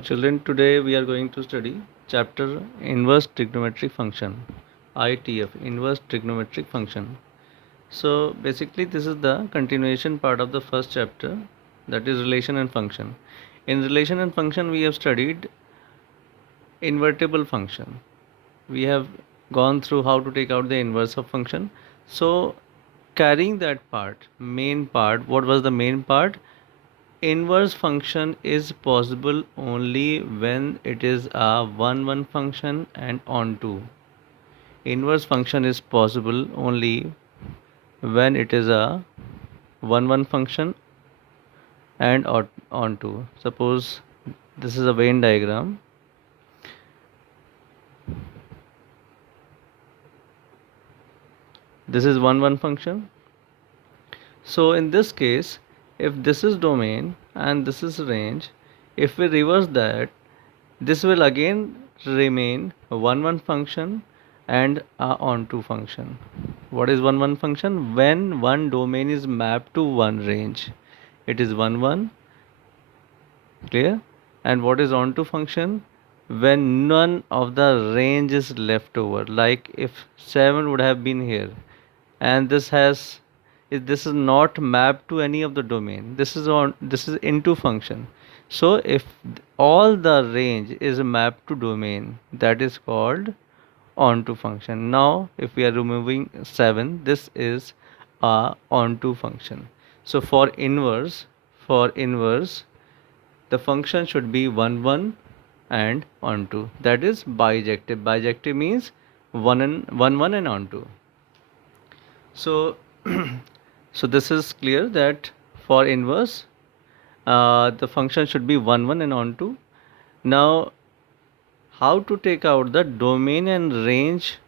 Children, today we are going to study chapter inverse trigonometric function, ITF, inverse trigonometric function. So basically this is the continuation part of the first chapter, that is relation and function. In relation and function we have studied invertible function. We have gone through how to take out the inverse of function. So carrying that part, main part, what was the main part? Inverse function is possible only when it is a 1 1 function and onto. Inverse function is possible only when it is a 1 1 function and onto. Suppose this is a Venn diagram. This is 1 1 function. So in this case, if this is domain and this is range, if we reverse that, this will again remain a 1 1 function and a onto function. What is 1 1 function? When one domain is mapped to one range, it is 1 1. Clear? And what is onto function? When none of the range is left over. Like if 7 would have been here, and this is not mapped to any of the domain. This is into function. So if all the range is mapped to domain, that is called onto function. Now if we are removing 7, this is a onto function. So for inverse the function should be 1 1 and onto. That is bijective. Bijective means 1 and onto. So so this is clear that for inverse the function should be 1 1 and onto. Now how to take out the domain and range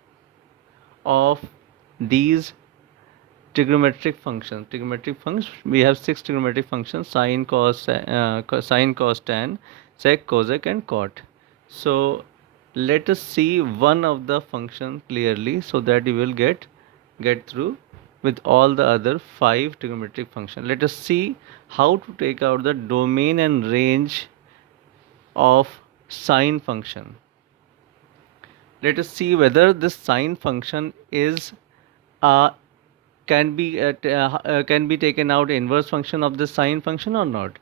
of these trigonometric functions? Trigonometric functions, we have 6 trigonometric functions: sine, cos, tan, sec, cosec and cot. So let us see one of the function clearly so that you will get through with all the other 5 trigonometric functions. Let us see how to take out the domain and range of sine function. Let us see whether this sine function is uh, can be taken out inverse function of the sine function or not.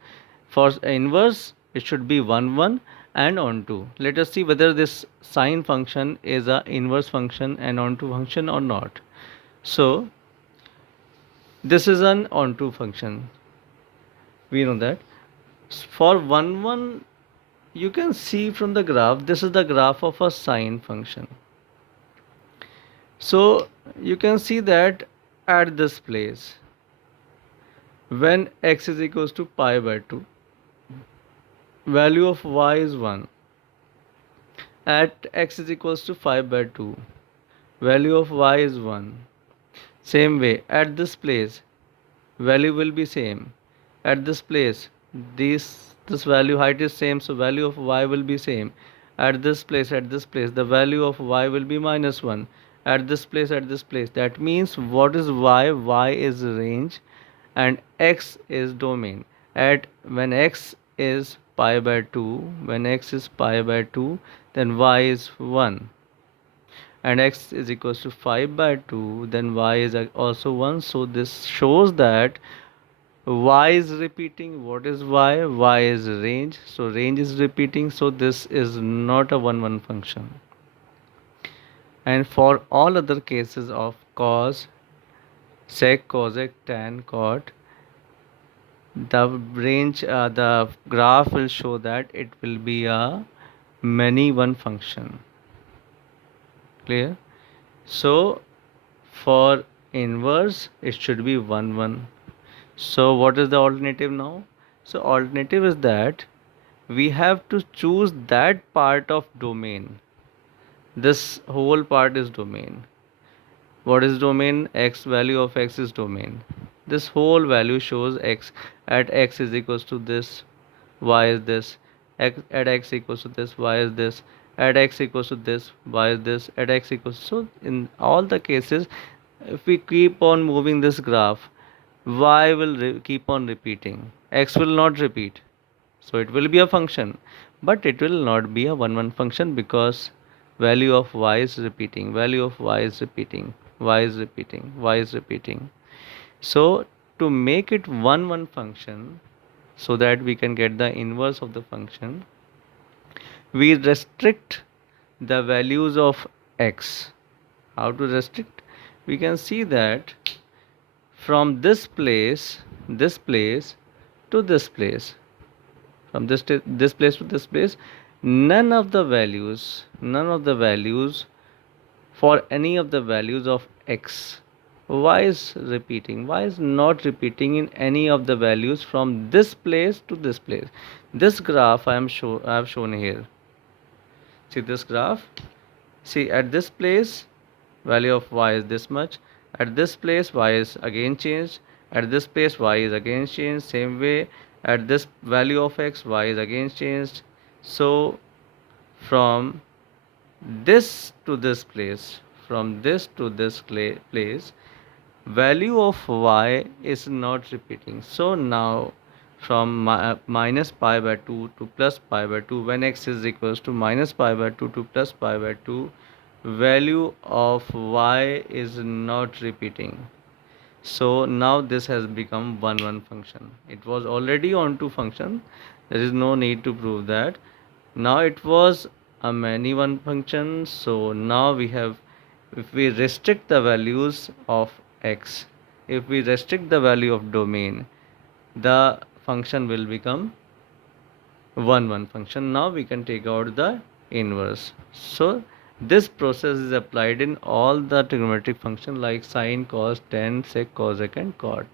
For inverse it should be 1 1 and onto. Let us see whether this sine function is a inverse function and onto function or not. So this is an onto function, we know that. For 1 1 you can see from the graph, this is the graph of a sine function. So you can see that at this place, when x is equals to pi by 2, value of y is 1. At x is equals to 5 by 2, value of y is 1. Same way, at this place, value will be same. At this place, this value height is same, so value of y will be same. At this place, the value of y will be minus 1. At this place, that means what is y? Y is range and x is domain. At when x is pi by 2, then y is 1 and x is equals to 5 by 2, then y is also 1. So this shows that y is repeating. What is y? Y is range, so range is repeating, so this is not a 1 1 function. And for all other cases of cos, sec, cosec, tan, cot, the range the graph will show that it will be a many one function. Clear? So for inverse it should be 1 1. So what is the alternative now? So alternative is that we have to choose that part of domain. This whole part is domain. What is domain? X, value of x is domain. This whole value shows x. At x is equals to this, y is this. At x equals to this, y is this. At x equals to this, y is this. At x equals to, so in all the cases, if we keep on moving this graph, y will keep on repeating, x will not repeat, so it will be a function. but it will not be a 1 1 function because value of y is repeating, value of y is repeating, y is repeating, y is repeating. So to make it 1 1 function, so that we can get the inverse of the function, we restrict the values of x. How to restrict? We can see that from this place to this place, from this place to this place, none of the values for any of the values of x, y is repeating, y is not repeating in any of the values from this place to this place. This graph I have shown here. See this graph. See, at this place value of y is this much, at this place y is again changed, at this place y is again changed, same way at this value of x y is again changed. So from this to this place, from this to this place, value of y is not repeating. So now from minus pi by 2 to plus pi by 2, when x is equals to minus pi by 2 to plus pi by 2, value of y is not repeating. So now this has become 1 1 function. It was already on 2 function, there is no need to prove that. Now it was a many one function, so now we have, if we restrict the values of x, if we restrict the value of domain, the function will become 1 1 function. Now we can take out the inverse. So this process is applied in all the trigonometric function like sine, cos, tan, sec, cosec and cot.